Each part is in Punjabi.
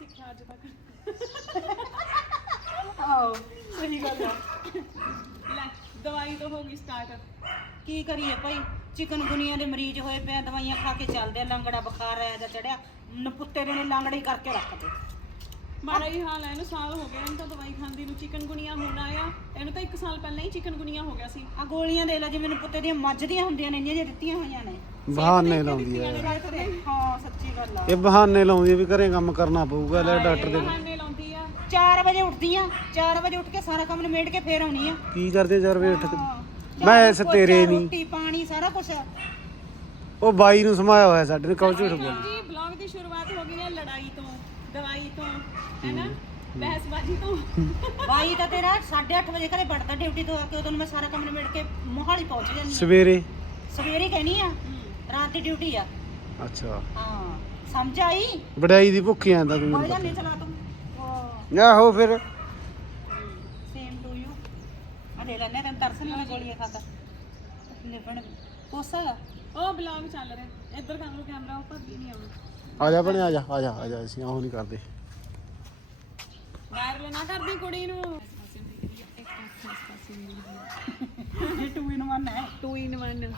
ਸਿੱਖਿਆ ਅੱਜ ਤੱਕ? ਆਓ ਸਹੀ ਗੱਲ ਆ। ਲੈ ਦਵਾਈ ਤਾਂ ਹੋ ਗਈ ਸਟਾਰਟ ਕੀ ਕਰੀਏ ਭਾਈ? ਚਿਕਨ ਗੁਨੀਆ ਦੇ ਮਰੀਜ਼ ਹੋਏ ਪਏ ਆ, ਦਵਾਈਆਂ ਖਾ ਕੇ ਚੱਲਦੇ ਆ, ਲੰਗੜਾ ਬੁਖਾਰ ਆਇਆ ਦਾ ਚੜਿਆ। ਨਪੁੱਤੇ ਦੇ ਨੇ ਲੰਗੜੇ ਹੀ ਕਰਕੇ ਰੱਖਦੇ ਮਾੜਾ ਹੀ ਹਾਲ ਹੈ ਇਹਨੂੰ ਸਾਲ ਹੋ ਗਿਆ ਇਹਨੂੰ ਤਾਂ ਦਵਾਈ ਖਾਂਦੀ ਨੂੰ। ਚਿਕਨ ਗੁਨੀਆ ਹੁਣ ਇਹਨੂੰ ਤਾਂ 1 ਸਾਲ ਪਹਿਲਾਂ ਹੀ ਚਿਕਨ ਗੁਨੀਆ ਹੋ ਗਿਆ ਸੀ। ਆ ਗੋਲੀਆਂ ਦੇ ਲੈ ਜਿਵੇਂ ਨਪੁੱਤੇ ਦੀਆਂ ਮੱਝ ਦੀਆਂ ਹੁੰਦੀਆਂ ਨੇ ਇੰਨੀਆਂ ਜਿਹੀਆਂ ਦਿੱਤੀਆਂ ਹੋਈਆਂ ਨੇ। ਬਹਾਨੇ ਲਾਉਂਦੀ ਹੈ ਹਾਂ ਸੱਚੀ ਗੱਲ ਆ। ਇਹ ਬਹਾਨੇ ਲਾਉਂਦੀ ਹੈ ਵੀ ਘਰੇ ਕੰਮ ਕਰਨਾ ਪਊਗਾ ਲੈ ਡਾਕਟਰ ਦੇ ਬਹਾਨੇ ਲਾਉਂਦੀ ਆ। 4 ਵਜੇ ਉੱਠਦੀ ਆ 4 ਵਜੇ ਉੱਠ ਕੇ ਸਾਰਾ ਕੰਮ ਨਿਮੇੜ ਕੇ ਫੇਰ ਆਉਣੀ ਆ। ਕੀ ਕਰਦੇ ਜਰ ਵੇ ਉੱਠ ਕੇ? ਹਾਂ। ਮੈਂ ਇਸ ਪੋਚਾ, ਤੇਰੇ ਨਹੀਂ। ਰੋਟੀ ਪਾਣੀ ਸਾਰਾ ਕੁਝ ਉਹ ਬਾਈ ਨੂੰ ਸਮਾਇਆ ਹੋਇਆ ਸਾਡੇ ਨੇ ਕੌਣ ਝੂਠ ਬੋਲ ਜੀ ਬਲੌਗ ਦੀ ਸ਼ੁਰੂਆਤ ਹੋ ਗਈ ਹੈ ਲੜਾਈ ਤੋਂ ਦਵਾਈ ਤੋਂ ਹੈਨਾ ਬਹਿਸਬਾਜ਼ੀ ਤੋਂ। ਬਾਈ ਤਾਂ ਤੇਰਾ 8:30 ਵਜੇ ਘਰੇ ਵੜਦਾ ਡਿਊਟੀ ਤੋਂ ਆ ਕੇ ਉਦੋਂ ਨੂੰ ਮੈਂ ਸਾਰਾ ਕੰਮ ਨਿਮੇੜ ਕੇ ਮੋਹਾਲੀ ਪਹੁੰਚ ਜਾਂਦੀ ਆ ਸਵੇਰੇ? ਸਵੇਰੇ ਕਹਿਨੀ ਆ ਰਾਤ ਦੀ ਡਿਊਟੀ ਆ। ਅੱਛਾ। ਹਾਂ ਸਮਝ ਆਈ? ਵਡਾਈ ਦੀ ਭੁੱਖੀ ਆਂਦਾ ਤੂੰ ਬਾਈ ਮੈਨੂੰ ਜਾਨੇ ਚਲਾ ਤੂੰ। ਪਤਾ। ਆਹੋ ਫਿਰ। ਸੇਮ ਟੂ ਯੂ ਆ ਲੈ ਲੈਨੇ ਤੈਨੂੰ ਤਰਸ ਨਹੀਂ ਗੋਲੀਆਂ ਖਾਦਾ ਨਿਪਣ ਕੋਸਾ ਗਾ ਉਹ ਬਲੌਗ ਚੱਲ ਰਿਹਾ। ਇੱਧਰ ਕਰ ਲਓ ਕੈਮਰਾ ਉੱਪਰ ਵੀ ਨਹੀਂ ਆਉਣਾ। ਆ ਜਾ ਬਣੇ ਆ ਜਾ ਆ ਜਾ ਆ ਜਾ ਅਸੀਂ ਆਹ ਨਹੀਂ ਕਰਦੇ। ਵਾਇਰਲ ਨਾ ਕਰਦੀ ਕੁੜੀ ਨੂੰ। ਇਹ ਟੂ ਇਨ ਵਨ ਹੈ। 2 ਇਨ 1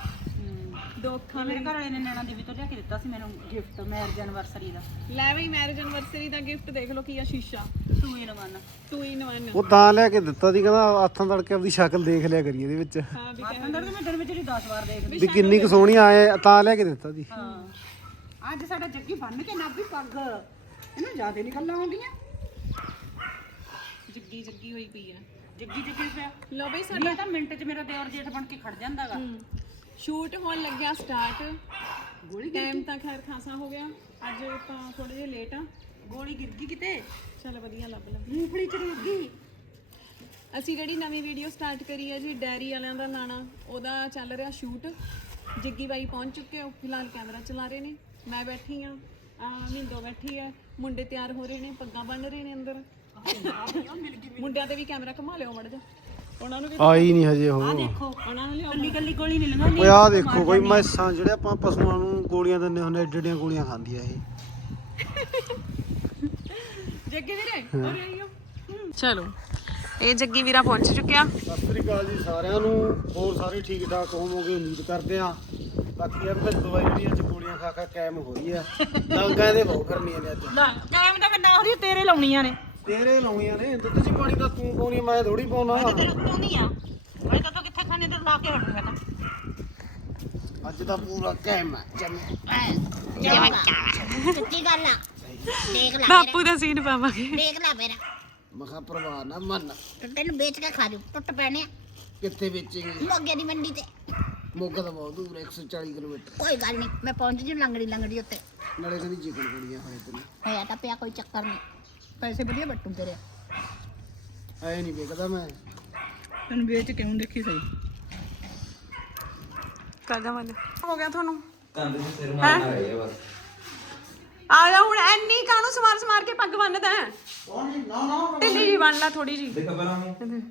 ਦੋ ਅੱਖਾਂ ਮੇਰੇ ਘਰ ਵਾਲੇ ਨੇ ਨੈਣਾ ਦੇਵੀ ਤੋਂ ਲਿਆ ਕੇ ਦਿੱਤਾ ਸੀ ਮੈਨੂੰ ਗਿਫਟ ਮੈਰਿਜ ਐਨਵਰਸਰੀ ਦਾ। ਲੈ ਬਈ ਮੈਰਿਜ ਐਨਵਰਸਰੀ ਦਾ ਗਿਫਟ ਦੇਖ ਲਓ ਕੀ ਆ ਸ਼ੀਸ਼ਾ। ਟੂ ਇਨ ਵਨ 2 ਇਨ 1 ਉਹ ਤਾਂ ਲੈ ਕੇ ਦਿੱਤਾ ਸੀ ਕਹਿੰਦਾ ਹੱਥਾਂ ਤੜਕੇ ਆਪਦੀ ਸ਼ਕਲ ਦੇਖ ਲਿਆ ਕਰੀ ਇਹਦੇ ਵਿੱਚ। ਹਾਂ ਵੀ ਅੰਦਰ ਤੇ ਮੈਂ ਦਿਨ ਵਿੱਚ ਹੀ 10 ਵਾਰ ਦੇਖਦੀ ਵੀ ਕਿੰਨੀ ਕੁ ਸੋਹਣੀ ਆਏ ਤਾਂ ਲੈ ਕੇ ਦਿੱਤਾ ਸੀ। ਹਾਂ। ਅੱਜ ਸਾਡਾ ਜੱਗੀ ਬੰਨ ਕੇ ਨਾਭੀ ਪੱਗ। ਇਹਨੂੰ ਜ਼ਿਆਦਾ ਨਹੀਂ ਗੱਲਾਂ ਆਉਂਦੀਆਂ। ਜੱਗੀ ਜੱਗੀ ਹੋਈ ਪਈ ਆ। ਜੱਗੀ ਜੱਗੀ ਪਿਆ। ਲਓ ਬਈ ਸਾਡਾ ਤਾਂ ਮਿੰਟ 'ਚ ਮੇਰਾ ਦਿਓਰ ਜੇਠ ਬਣ ਕੇ ਖੜ ਜਾਂਦਾਗਾ ਸ਼ੂਟ ਹੋਣ ਲੱਗਿਆ ਸਟਾਰਟ ਗੋਲੀ ਟਾਈਮ ਤਾਂ ਖੈਰ ਖਾਸਾ ਹੋ ਗਿਆ। ਅੱਜ ਆਪਾਂ ਥੋੜੇ ਜਿਹਾ ਲੇਟ ਆ। ਗੋਲੀ ਗਿਰ ਗਈ ਕਿਤੇ? ਚੱਲ ਵਧੀਆ ਲੱਭ ਲੈ। ਮੂੰਗਫਲੀ ਚ ਰੁਕ ਗਈ ਅਸੀਂ ਜਿਹੜੀ ਨਵੀਂ ਵੀਡੀਓ ਸਟਾਰਟ ਕਰੀ ਹੈ ਜੀ ਡੈਰੀ ਵਾਲਿਆਂ ਦਾ ਨਾਣਾ ਉਹਦਾ ਚੱਲ ਰਿਹਾ ਸ਼ੂਟ ਜੱਗੀ ਬਾਈ ਪਹੁੰਚ ਚੁੱਕੇ ਆ ਉਹ ਫਿਲਹਾਲ ਕੈਮਰਾ ਚਲਾ ਰਹੇ ਨੇ। ਮੈਂ ਬੈਠੀ ਆ ਮਿੰਦੋ ਬੈਠੀ ਹੈ ਮੁੰਡੇ ਤਿਆਰ ਹੋ ਰਹੇ ਨੇ ਪੱਗਾਂ ਬੰਨ ਰਹੇ ਨੇ ਅੰਦਰ। ਮੁੰਡਿਆਂ ਤੇ ਵੀ ਕੈਮਰਾ ਘੁਮਾ ਲਿਓ ਮੜ ਜਾ ਉਹਨਾਂ ਨੂੰ ਵੀ ਆਈ ਨਹੀਂ ਹਜੇ ਉਹ। ਦੇਖੋ ਉਹਨਾਂ ਨੂੰ ਲਿਆਓ ਕੱਲੀ ਕੱਲੀ ਗੋਲੀ ਨਹੀਂ ਲੰਘਾਉਂਦੀ ਓਏ ਆ ਦੇਖੋ ਕੋਈ ਮੈਸਾਂ ਜਿਹੜੇ ਆਪਾਂ ਪਸ਼ੂਆਂ ਨੂੰ ਗੋਲੀਆਂ ਦਿੰਦੇ ਹੁੰਦੇ ਏਡੇ ਏਡੀਆਂ ਗੋਲੀਆਂ ਖਾਂਦੀਆਂ ਇਹ। ਜੱਗੀ ਵੀਰੇ ਹੋਰ ਆਈਓ ਚਲੋ ਇਹ ਜੱਗੀ ਵੀਰਾ ਪਹੁੰਚ ਚੁੱਕਿਆ। ਸਤਿ ਸ੍ਰੀ ਅਕਾਲ ਜੀ ਸਾਰਿਆਂ ਨੂੰ। ਹੋਰ ਸਾਰੇ ਠੀਕ ਠਾਕ ਹੋਵੋਗੇ ਉਮੀਦ ਕਰਦੇ ਆ ਬਾਕੀ ਯਾਰ ਤਾਂ ਦਵਾਈ ਜਿਹੜੀ ਅੱਜ ਗੋਲੀਆਂ ਖਾ ਖਾ ਕਾਇਮ ਹੋ ਰਹੀ ਆ। ਡਾਂਗਾ ਇਹਦੇ ਬਹੁਤ ਕਰਨੀਆਂ ਨੇ ਅੱਜ। ਨਾ ਟਾਈਮ ਤਾਂ ਕਿੰਨਾ ਹੋ ਰਹੀ ਤੇਰੇ ਲਾਉਣੀਆਂ ਨੇ। ਤੇਰੇ ਲਾਉਣੀਆਂ ਨੇ ਦੁੱਧ 'ਚ ਪਾਣੀ ਤਾਂ ਤੂੰ ਪਾਉਣੀ ਮੈਂ ਥੋੜੀ ਪਾਉਣਾ। ਤੇਰੇ ਉੱਤੋਂ ਨਹੀਂ ਆ। ਮੈਂ ਤਾਂ ਤੂੰ ਕਿੱਥੇ ਖਾਣੇ ਤੇ ਲਾ ਕੇ ਹਟੂਗਾ ਤਾਂ। ਅੱਜ ਤਾਂ ਪੂਰਾ ਕਾਇਮ ਆ ਚੱਲ ਸੱਚੀ ਗੱਲ ਆ। ਦੇਖ ਲੈ ਬਾਪੂ ਦਾ ਸੀਨ ਪਾਵਾਂਗੇ। ਦੇਖ ਲੈ ਮੇਰਾ। ਮਖਾ ਪਰਵਾਹ ਨਾ ਮੰਨ। ਤੈਨੂੰ ਵੇਚ ਕੇ ਖਾ ਜੂ ਟੁੱਟ ਪੈਣੇ। ਕਿੱਥੇ ਵੇਚੇਂਗੇ? ਮੋਗੇ ਦੀ ਮੰਡੀ ਤੇ। ਮੋਗਾ ਤਾਂ ਬਹੁਤ ਦੂਰ 140 ਕਿਲੋਮੀਟਰ। ਕੋਈ ਗੱਲ ਨਹੀਂ ਮੈਂ ਪਹੁੰਚ ਜੂ ਲੰਗੜੀ ਲੰਗੜੀ ਉੱਤੇ। ਨਾਲੇ ਕਹਿੰਦੀ ਚਿਕਨ ਗੋਲੀਆਂ ਖਾਏ ਤੈਨੂੰ। ਹੋਇਆ ਤਾਂ ਪਿਆ ਕੋਈ ਚੱਕਰ ਨਹੀਂ। ਪੈਸੇ ਵਧੀਆ ਬੱਟੂ ਤੇਰੇ ਐ ਨਹੀਂ ਵੇਖਦਾ ਮੈਂ। ਤੈਨੂੰ ਵੇਚ ਕਿਉਂ ਦੇਖੀ ਸਹੀ? ਕਾਦਾ ਮਨ ਹੋ ਗਿਆ ਤੁਹਾਨੂੰ? ਕੰਧ ਤੇ ਸਿਰ ਮਾਰਨਾ ਰਹਿ ਗਿਆ ਬਸ। ਆ ਜਾ ਹੁਣ ਐਨੀ ਕਾਹਨੂੰ ਸਮਾਰ ਸਮਾਰ ਕੇ ਪੱਗ ਬੰਨਦਾ ਹੈ? ਢਿੱਲੀ ਜੀ ਬੰਨ ਲਾ ਥੋੜੀ ਜੀ ਦੇਖ ਪਰਾਂ ਨੂੰ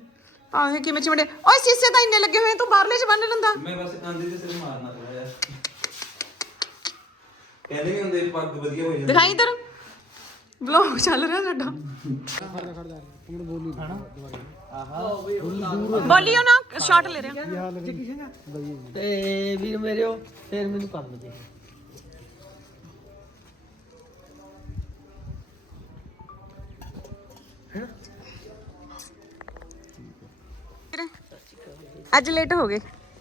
ਆਹ ਕਿਵੇਂ ਚਿਮੜੇ ਓਏ ਸੀਸੇ ਤਾਂ ਇੰਨੇ ਲੱਗੇ ਹੋਏ ਤੂੰ ਬਾਹਰਲੇ ਚ ਬੰਨ ਲੈਂਦਾ। ਮੈਂ ਬਸ ਕੰਧ ਤੇ ਸਿਰ ਮਾਰਨਾ ਥੋੜਾ ਜਿਹਾ। ਕਹਿੰਦੇ ਨਹੀਂ ਹੁੰਦੇ ਪੱਗ ਵਧੀਆ ਹੋ ਜਾਂਦੀ। ਦਿਖਾਈ ਇੱਧਰ। ਵਲੌਗ ਚੱਲ ਰਿਹਾ ਸਾਡਾ। ਬੋਲੀਓ ਨਾ ਸ਼ਾਟ ਲੈ ਰਿਹਾ। ਤੇ ਵੀਰ ਮੇਰਿਓ ਫੇਰ ਮੈਨੂੰ ਕੰਮ ਦੇ। ਅੱਜ ਲੇਟ ਹੋ ਗਏ।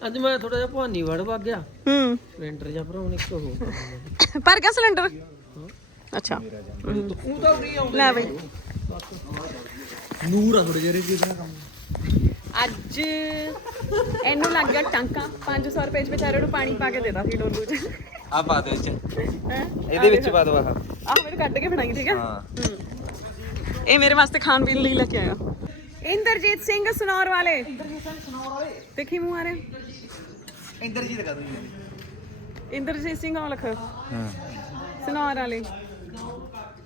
ਅੱਜ ਮੈਂ ਥੋੜਾ ਜਿਹਾ ਭਾਨੀ ਵੜ ਵਗ ਗਿਆ। ਹੂੰ। ਸਿਲੰਡਰ ਜਾਂ ਭਰਾਉਣ ਇੱਕ ਹੋ ਪਰ ਗਿਆ ਸਿਲੰਡਰ? ਅੱਛਾ। ਤੂੰ ਤਾਂ ਫਰੀ ਆਉਂਦਾ ਲੈ ਬਈ। ਨੂਰ ਆ ਥੋੜੇ ਜਿਹੇ ਜੀ ਦਾ ਕੰਮ। ਅੱਜ ਇਹਨੂੰ ਲੱਗ ਗਿਆ ਟਾਂਕਾ। 500 ਰੁਪਏ ਚ ਵਿਚਾਰੇ ਨੂੰ ਪਾਣੀ ਪਾ ਕੇ ਦੇਤਾ ਸੀ ਡੋਲੂ ਚ। ਆ ਪਾ ਦੇ ਵਿੱਚ। ਹੈਂ? ਇਹਦੇ ਵਿੱਚ ਪਾ ਦੋ ਆਹ। ਆਹ ਮੈਨੂੰ ਕੱਢ ਕੇ ਫੜਾਈ ਠੀਕ ਹੈ ਹਾਂ। ਹੂੰ। ਇਹ ਮੇਰੇ ਵਾਸਤੇ ਖਾਣ ਪੀਣ ਲਈ ਲੈ ਕੇ ਆਇਆ। ਇੰਦਰਜੀਤ ਸਿੰਘ ਸਨੌਰ ਵਾਲੇ। ਇੰਦਰਜੀਤ ਸਿੰਘ ਸਨੌਰ ਵਾਲੇ ਦੇਖੀ ਮੂੰਹ ਆ ਰਿਹਾ ਇੰਦਰਜੀਤ ਕਾ ਦੂੰ ਇੰਦਰਜੀਤ ਸਿੰਘ ਔਲਖ। ਹਾਂ। ਸਨੌਰ ਵਾਲੇ।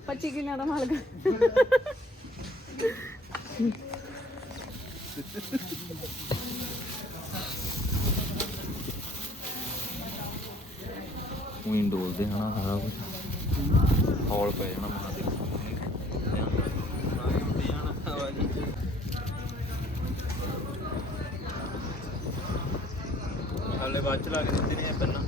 ਪੱਚੀ ਕਿੱਲਿਆਂ ਦਾ ਮਾਲਕ। ਉਹੀ ਡੋਲਦੇ ਹਨਾ ਸਾਰਾ ਕੁਝ ਹੌਲ ਪੈ ਜਾਣਾ ਮਹਾਂ ਦੇ। ਹਾਲੇ ਬਾਅਦ ਚ ਲਾ ਕੇ ਦਿੱਤੇ ਨੇ ਪੰਨਾ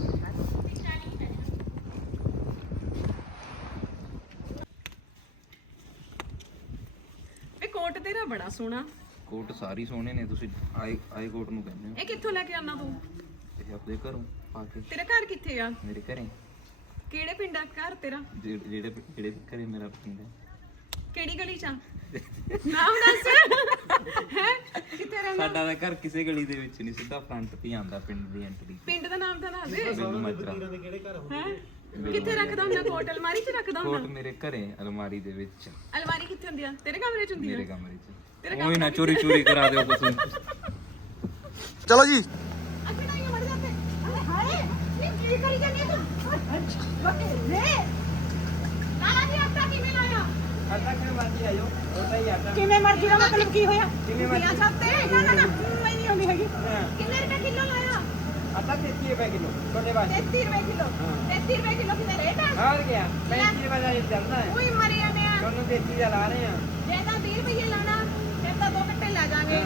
ਸੋਹਣਾ? ਕੋਟ ਸਾਰੀ ਸੋਹਣੇ ਨੇ ਤੁਸੀਂ ਆਈ ਆਈ ਕੋਟ ਨੂੰ ਕਹਿੰਦੇ ਹੋ। ਇਹ ਕਿੱਥੋਂ ਲੈ ਕੇ ਆਉਣਾ ਤੂੰ? ਇਹ ਆਪਣੇ ਘਰੋਂ ਪਾ ਕੇ। ਤੇਰਾ ਘਰ ਕਿੱਥੇ ਆ? ਮੇਰੇ ਘਰੇ। ਕਿਹੜੇ ਪਿੰਡ ਆ ਘਰ ਤੇਰਾ? ਜਿਹੜੇ ਜਿਹੜੇ ਜਿਹੜੇ ਘਰੇ ਮੇਰਾ ਪਿੰਡ ਹੈ। ਕਿਹੜੀ ਗਲੀ ਚ ਆ? ਨਾਮ ਦੱਸ। ਹੈ? ਕਿੱਥੇ ਰਹਿੰਦਾ? ਸਾਡਾ ਤਾਂ ਘਰ ਕਿਸੇ ਗਲੀ ਦੇ ਵਿੱਚ ਨਹੀਂ ਸਿੱਧਾ ਫਰੰਟ ਤੇ ਹੀ ਆਉਂਦਾ ਪਿੰਡ ਦੀ ਐਂਟਰੀ ਪਿੰਡ ਦਾ ਨਾਮ ਤਾਂ ਦੱਸ ਦੇ। ਬਿੱਲੂ ਮਾਜਰਾ ਹੈ? ਕਿੱਥੇ ਰੱਖਦਾ ਹੁੰਦਾ? ਕੋਟ ਅਲਮਾਰੀ 'ਚ ਰੱਖਦਾ ਕੋਟ ਹੁੰਦਾ ਮੇਰੇ ਘਰੇ ਅਲਮਾਰੀ ਦੇ ਵਿੱਚ। ਅਲਮਾਰੀ ਕਿੱਥੇ ਹੁੰਦੀ ਆ? ਤੇਰੇ ਕਮਰੇ 'ਚ ਹੁੰਦੀ ਆ? ਮੇਰੇ ਕਮਰੇ 'ਚ। ਉਹੀ ਨਾ ਚੋਰੀ ਚੋਰੀ ਕਰਾ ਦਿਓ ਕੁਛ। ਚਲੋ ਜੀ। ਇਹ ਕਿਵੇਂ ਮਰਜ਼ੀ ਦਾ ਮਤਲਬ ਕੀ ਹੋਇਆ? ਕਿਵੇਂ ਸਭ ਤੇ? ਨਾ ਨਾ ਨਾ ਮੈਂ ਨਹੀਂ ਆਉਂਦੀ ਹੈਗੀ। ਕਿੰਨੇ ਰੁਪਏ ਕਿਲੋ ਲਾਇਆ? ਆਟਾ 33 ਰੁਪਏ ਕਿਲੋ ਛੋਟੇ ਬਾਜ 33 ਰੁਪਏ ਕਿਲੋ। 33 ਰੁਪਏ ਕਿਲੋ ਕਿੰਨੇ ਰੇਟ ਹੈ ਹਾਰ ਗਿਆ। 35 ਰੁਪਏ ਦਾ ਰੇਟ ਚੱਲਦਾ ਹੈ। ਕੋਈ ਮਰੀ ਜਾਂਦੇ ਆ। ਤੁਹਾਨੂੰ 33 ਦਾ ਲਾ ਰਹੇ ਆ ਜੇ ਤਾਂ 20 ਰੁਪਏ ਲਾਣਾ ਫਿਰ ਤਾਂ ਦੋ ਘੱਟੇ ਲੈ ਜਾਾਂਗੇ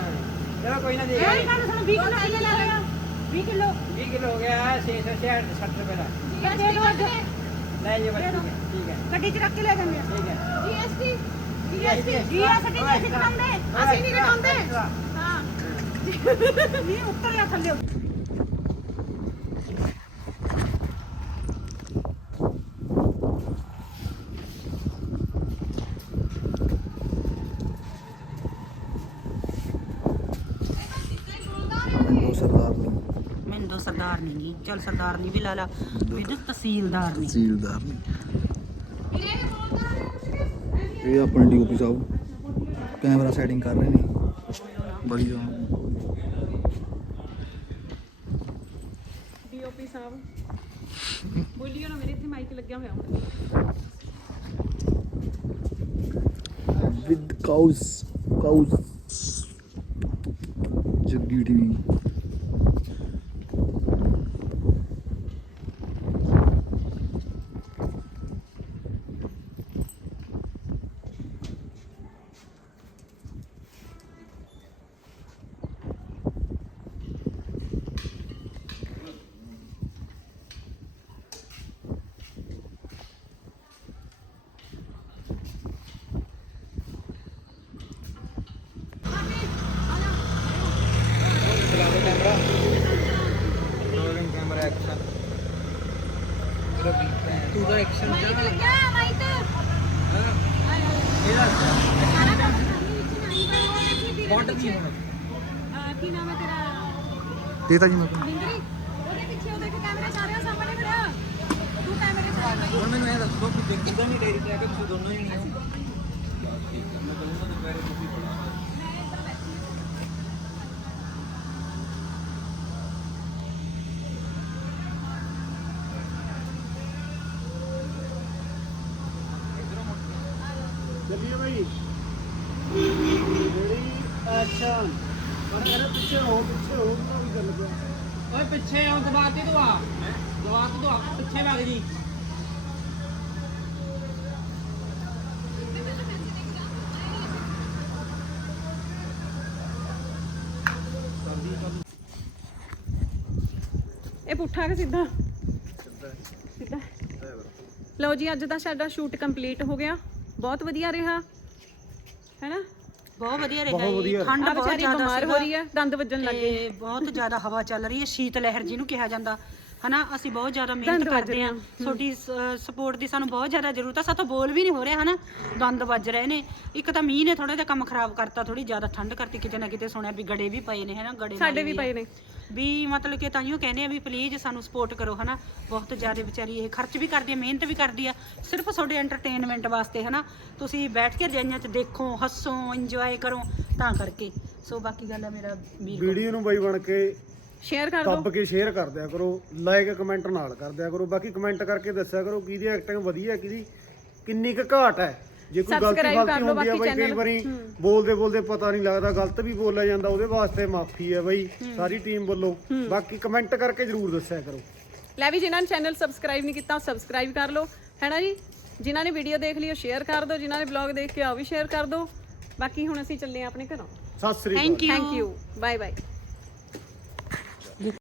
ਚਲੋ ਕੋਈ ਨਾ ਦੇ ਇਹ ਗੱਲ ਸੁਣ 20 ਕਿਲੋ ਕਿੰਨੇ ਲੈ ਲੈਣਾ 20 ਕਿਲੋ। 20 ਕਿਲੋ ਹੋ ਗਿਆ 660 60 ਰੁਪਏ ਦਾ। ਜੀਐਸਟੀ ਵੱਧ ਲੈ ਜੀ ਬਸ ਠੀਕ ਹੈ। ਗੱਡੀ 'ਚ ਰੱਖ ਕੇ ਲੈ ਜਾਂਦੇ ਆ। ਠੀਕ ਹੈ। ਜੀਐਸਟੀ ਜੀਐਸਟੀ ਜੀਐਸਟੀ ਨਹੀਂ ਅਸੀਂ ਕਟਾਉਂਦੇ। ਅਸੀਂ ਨਹੀਂ ਕਟਾਉਂਦੇ। ਹਾਂ। ਨਹੀਂ ਉੱਤਰ ਜਾ ਥੱਲੇ ਉਹ ਸਰਦਾਰ ਨੂੰ ਮੈਨੂੰ ਤਾਂ ਸਰਦਾਰ ਨਹੀਂ ਗੀ ਚਲ ਸਰਦਾਰ ਨਹੀਂ ਵੀ ਲਾ ਲਾ ਮੈਨੂੰ ਤਹਿਸੀਲਦਾਰ ਨਹੀਂ ਤਹਿਸੀਲਦਾਰ ਨੇ ਇਹ ਆਪਣੇ ਡੀਓਪੀ ਸਾਹਿਬ ਕੈਮਰਾ ਸੈਟਿੰਗ ਕਰ ਰਹੇ ਨੇ ਵਧੀਆ ਡੀਓਪੀ ਸਾਹਿਬ ਬੋਲਿਓ ਨਾ ਮੇਰੇ ਇੱਥੇ ਮਾਈਕ ਲੱਗਿਆ ਹੋਇਆ ਵਿਦ ਕਾਊਸ ਕਾਊਸ Jaggi TV rolling camera action ਤੂੰ ਦਾ ਐਕਸ਼ਨ ਮਾਈਕ ਲੱਗਿਆ ਮਾਈਕ ਫੋਟ ਵੀ ਹੋਣਾ ਅਹ ਕੀ ਨਾਮ ਹੈ ਤੇਰਾ ਦੇਤਾ ਜੀ ਮੈਂ ਬਿੰਦਰੀ ਉਹਦੇ ਪਿੱਛੇ ਉਹਦੇ ਕੈਮਰਾ ਚੱਲ ਰਿਹਾ ਸਾਹਮਣੇ ਖੜਿਆ ਤੂੰ ਕੈਮਰੇ 'ਚ ਆ ਬਈ ਹੁਣ ਮੈਨੂੰ ਇਹ ਦੱਸੋ ਕਿ ਜੇ ਕਿਦਾਂ ਦੀ ਡਾਇਰੀ ਤੇ ਆ ਕੇ ਤੁਸੀਂ ਦੋਨੋਂ ਹੀ ਨਹੀਂ ਹੋ ਠੀਕ ਹੈ ਮੈਂ ਕਹਿੰਦਾ ਦੁਪਹਿਰੇ ਤੁਸੀਂ ਚੱਲੀਏ ਭਾਈ ਰੈਡੀ ਐਕਸ਼ਨ ਪਰ ਮੇਰੇ ਪਿੱਛੇ ਹੋ ਪਿੱਛੇ ਹੋ ਤਾਂ ਵੀ ਗੱਲ ਪਿਆ। ਓਏ ਪਿੱਛੇ ਆਉਂ ਦਬਾ ਤੇ ਤੂੰ ਆ ਦਬਾ ਤੇ ਤੂੰ ਆ ਪਿੱਛੇ ਵਗ ਜੀ। ਇਹ ਪੁੱਠਾ ਕਿ ਸਿੱਧਾ? ਸਿੱਧਾ ਲਓ ਜੀ ਅੱਜ ਦਾ ਸਾਡਾ ਸ਼ੂਟ ਕੰਪਲੀਟ ਹੋ ਗਿਆ। ਬਹੁਤ ਵਧੀਆ ਰਿਹਾ। ਹੈਨਾ? ਬਹੁਤ ਵਧੀਆ ਰਿਹਾ ਬਹੁਤ ਜੀ ਵਧੀਆ। ਠੰਡ ਆ ਬਹੁਤ ਵਿਚਾਰੀ ਜ਼ਿਆਦਾ ਬਿਮਾਰ ਹੋ ਸੀਗਾ। ਰਹੀ ਹੈ ਦੰਦ ਵੱਜਣ ਲੱਗੇ ਤੇ ਬਹੁਤ ਜ਼ਿਆਦਾ ਹਵਾ ਚੱਲ ਰਹੀ ਹੈ ਸ਼ੀਤ ਲਹਿਰ ਜਿਹਨੂੰ ਕਿਹਾ ਜਾਂਦਾ ਹਨਾ ਅਸੀਂ ਬਹੁਤ ਜ਼ਿਆਦਾ ਮਿਹਨਤ ਦੰਦ ਵੱਜ ਕਰਦੇ ਆ। ਤੁਹਾਡੀ ਸਪੋਰਟ ਦੀ ਸਾਨੂੰ ਬਹੁਤ ਜ਼ਿਆਦਾ ਜ਼ਰੂਰਤ ਆ। ਸਾਤੋਂ ਬੋਲ ਵੀ ਨਹੀਂ ਹੋ ਰਿਹਾ ਹਨਾ। ਦੰਦ ਵੱਜ ਰਹੇ ਨੇ। ਇੱਕ ਤਾਂ ਮੀਂਹ ਨੇ ਥੋੜਾ ਜਿਹਾ ਕੰਮ ਖਰਾਬ ਕਰਤਾ ਥੋੜੀ ਜ਼ਿਆਦਾ ਠੰਡ ਕਰਤੀ। ਕਿਤੇ ਨਾ ਕਿਤੇ ਸੁਣਿਆ ਵੀ ਗੜੇ ਵੀ ਪਏ ਨੇ ਹਨਾ ਗੜੇ ਸਾਡੇ ਵੀ। ਪਏ ਨੇ। ਵੀ ਮਤਲਬ ਕਿ ਤਾਈਓ ਕਹਿੰਦੇ ਆ ਵੀ ਪਲੀਜ਼ ਸਾਨੂੰ ਸਪੋਰਟ ਕਰੋ ਹਨਾ। ਬਹੁਤ ਜ਼ਿਆਦਾ ਵਿਚਾਰੀ ਇਹ ਖਰਚ ਵੀ ਕਰਦੀ ਆ ਮਿਹਨਤ ਵੀ ਕਰਦੀ ਆ। ਸਿਰਫ ਤੁਹਾਡੇ ਐਂਟਰਟੇਨਮੈਂਟ ਵਾਸਤੇ ਹਨਾ। ਤੁਸੀਂ ਬੈਠ ਕੇ ਰਜਾਈਆਂ 'ਚ ਦੇਖੋ ਹੱਸੋ ਇੰਜੋਏ ਕਰੋ ਤਾਂ ਕਰਕੇ। ਸੋ ਬਾਕੀ ਗੱਲ ਆ ਮੇਰਾ ਵੀਰ ਵੀਡੀਓ ਨੂੰ ਬਾਈ ਬਣ ਕੇ ਸ਼ੇਅਰ ਕਰ ਦਿਓ। ਦੱਬ ਕੇ ਸ਼ੇਅਰ ਕਰ ਦਿਆ ਕਰੋ ਲਾਈਕ ਕਮੈਂਟ ਨਾਲ ਕਰ ਦਿਆ ਕਰੋ। ਬਾਕੀ ਕਮੈਂਟ ਕਰਕੇ ਦੱਸਿਆ ਕਰੋ ਕਿਹਦੀ ਐਕਟਿੰਗ ਵਧੀਆ ਕਿਹਦੀ ਕਿੰਨੀ ਕੁ ਘਾਟ ਹੈ। ਜੇ ਕੋਈ ਗਲਤੀ Subscribe ਕਰ ਫਲਤੀ ਲਓ ਹੁੰਦੀ ਹੈ ਬਾਕੀ ਬਾਈ ਕਈ channel। ਵਾਰੀ ਬੋਲਦੇ ਬੋਲਦੇ ਪਤਾ ਨਹੀਂ ਲੱਗਦਾ ਗਲਤ ਵੀ ਬੋਲਿਆ ਜਾਂਦਾ ਉਹਦੇ ਵਾਸਤੇ ਮਾਫੀ ਹੈ ਬਾਈ ਸਾਰੀ ਟੀਮ ਵੱਲੋਂ। ਬਾਕੀ ਕਮੈਂਟ ਕਰਕੇ ਜਰੂਰ ਦੱਸਿਆ ਕਰੋ। ਲੈ ਵੀ ਜਿਨ੍ਹਾਂ ਨੇ ਚੈਨਲ ਸਬਸਕ੍ਰਾਈਬ ਨਹੀਂ ਕੀਤਾ ਉਹ ਸਬਸਕ੍ਰਾਈਬ ਕਰ ਲਓ। ਹੈਨਾ ਜੀ? ਜਿਨ੍ਹਾਂ ਨੇ ਵੀਡੀਓ ਦੇਖ ਲਈ ਉਹ ਸ਼ੇਅਰ ਕਰ ਦਿਓ। ਜਿਨ੍ਹਾਂ ਨੇ ਵਲੌਗ ਦੇਖ ਕੇ ਆ ਉਹ ਵੀ ਸ਼ੇਅਰ ਕਰ ਦਿਓ। ਬਾਕੀ ਹੁਣ ਅਸੀਂ ਚੱਲੇ ਆ ਆਪਣੇ ਘਰੋਂ। ਸਤਿ ਸ੍ਰੀ ਅਕਾਲ। Thank you bye bye